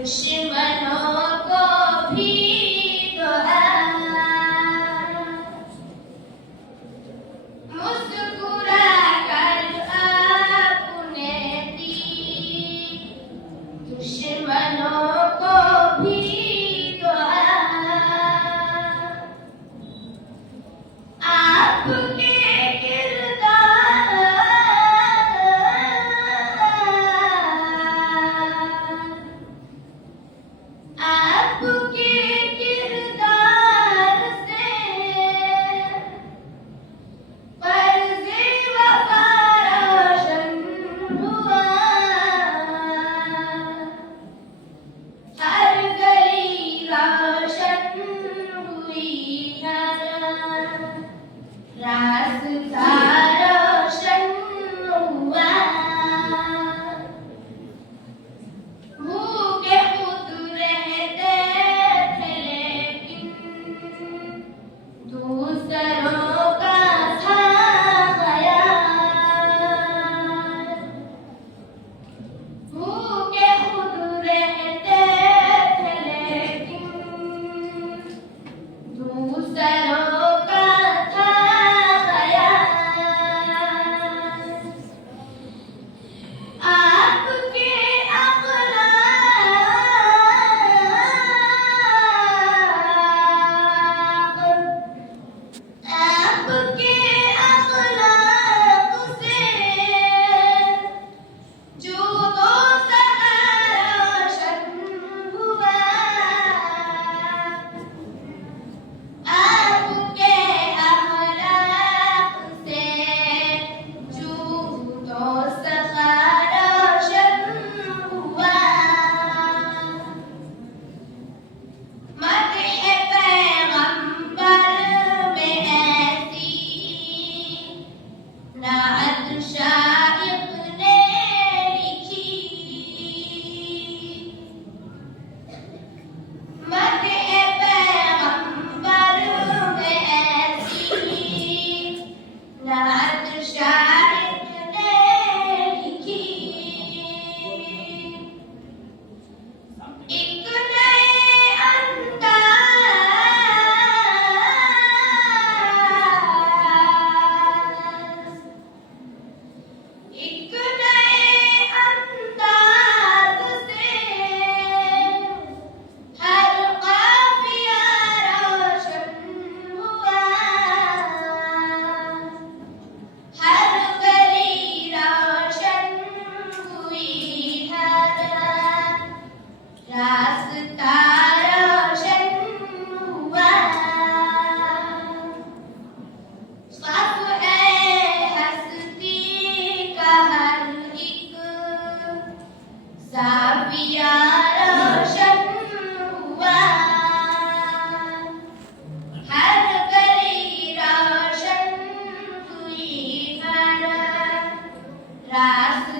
दुश्मनों को भी दुआ मुस्कुरा कर आपने दी दुश्मनों को भी दुआ आपके आपके किरदार से फर्ज़े वफ़ा रोशन हुआ हर गली रोशन हुई हर रास्ता रोशन हुआ भूखे खुद रहते थे लेकिन दूसरों का था ख्याल भूखे खुद रहते थे लेकिन दूसरों का था ख्याल आपके आपके अखलाक से जो दोज़ख रोशन हुआ आपके अखलाक से जो दोज़ख रोशन हुआ मदह पैगंबर में ऐसी नाअत शाइक़ ने लिखी मदह पैगंबर में ऐसी नाअत शाइक़ ने लिखी एक नए एक नए अंदाज़ से हर काफ़िया रोशन हुआ हर गली रोशन हुई हर रास्ता रोशन हुआ साफ है हस्ती का हर एक साफिया रोशन हुआ हर गली रोशन हुई हर रास्ता